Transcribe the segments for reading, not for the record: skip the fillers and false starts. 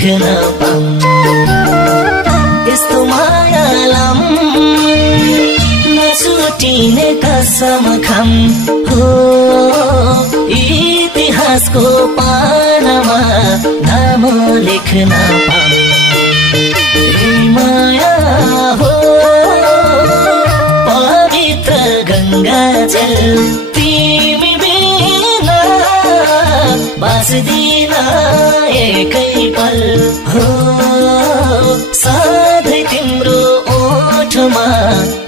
लेख्न पाऊँ यस्तो मायालम नछुटिने कसम खाम हो इतिहासको पानामा नाम लेख्न पाऊँ माया हो पवित्र गंगा जल तिमी बिना बाँच्दिन एकै पल हो सधैँ तिम्रो ओठमा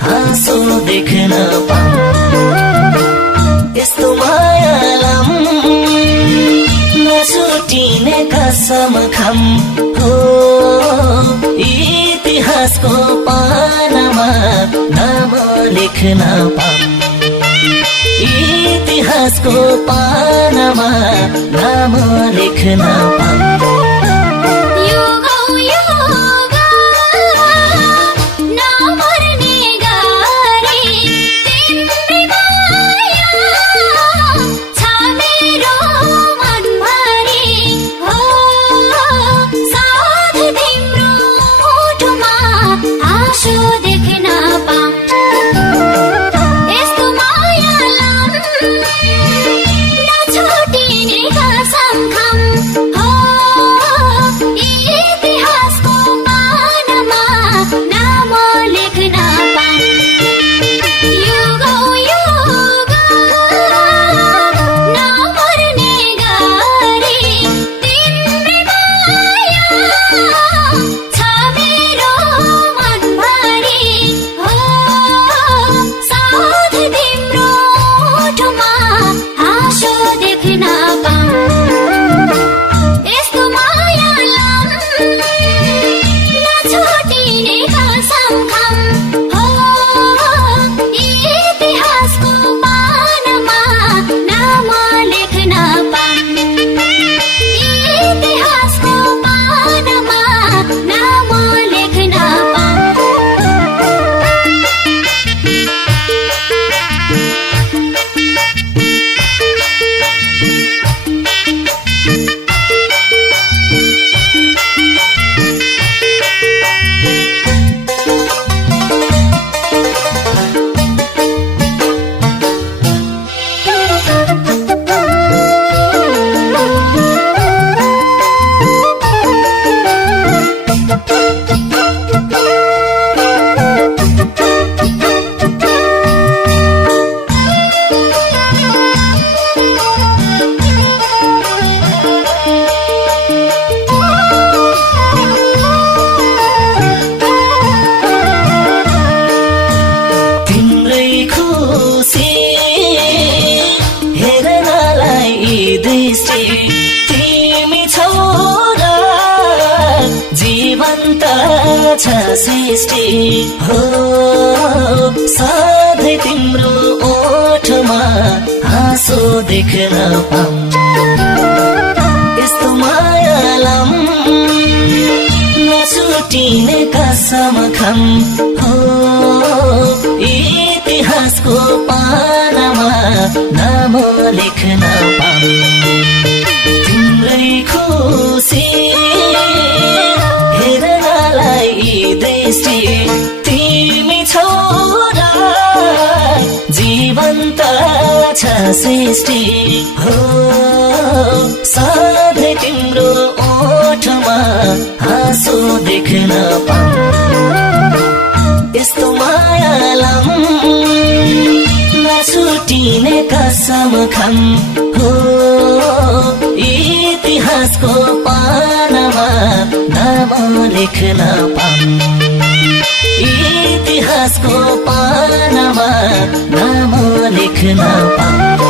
हाँसो देख्न पाऊँ यस्तो मायालम नछुटिने कसम खाम हो इतिहासको पानामा नाम लेख्न पाऊँ इतिहासको पानामा नाम लेख्न पाऊँ तिमी छौ र जीवन्त छ सृष्टि हो सधैँ तिम्रो ओठमा हाँसो देख्न पाऊँ यस्तो मायालम नछुटिने कसम खाम हो इतिहासको पानामा नाम लेख्न पाऊँ तिम्रै खुसी हेर्नलाई दृष्टि तिमी छौ र जीवन्त छ सृष्टि हो सधैँ तिम्रो ओठमा हाँसो देख्न पाऊँ यस्तो मायालम नछुटिने कसम खाम हो इतिहासको पानामा नाम लेख्न पाऊँ इतिहासको पानामा नाम लेख्न पाऊँ